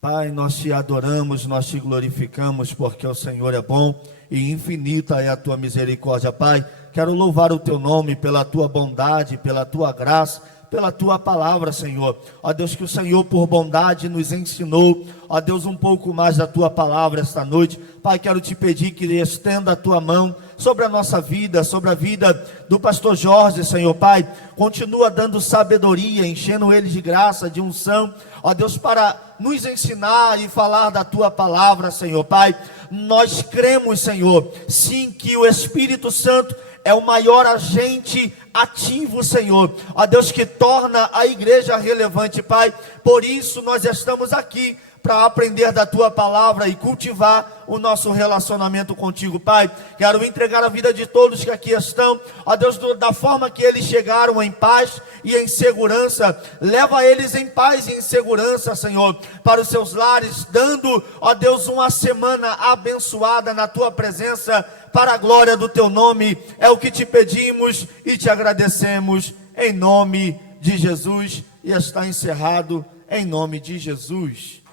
Pai, nós te adoramos, nós te glorificamos, porque o Senhor é bom e infinita é a tua misericórdia. Pai, quero louvar o teu nome pela tua bondade, pela tua graça, pela tua palavra, Senhor. Ó Deus, que o Senhor por bondade nos ensinou, ó Deus, um pouco mais da tua palavra esta noite. Pai, quero te pedir que estenda a tua mão sobre a nossa vida, sobre a vida do pastor Jorge, Senhor. Pai, continua dando sabedoria, enchendo ele de graça, de unção, ó Deus, para nos ensinar e falar da tua palavra, Senhor. Pai, nós cremos, Senhor, sim, que o Espírito Santo é o maior agente ativo, Senhor, ó Deus, que torna a igreja relevante, Pai. Por isso nós estamos aqui, para aprender da tua palavra e cultivar o nosso relacionamento contigo, Pai. Quero entregar a vida de todos que aqui estão, ó Deus, da forma que eles chegaram, em paz e em segurança. Leva eles em paz e em segurança, Senhor, para os seus lares, dando, ó Deus, uma semana abençoada na tua presença, para a glória do teu nome. É o que te pedimos e te agradecemos, em nome de Jesus. E está encerrado, em nome de Jesus.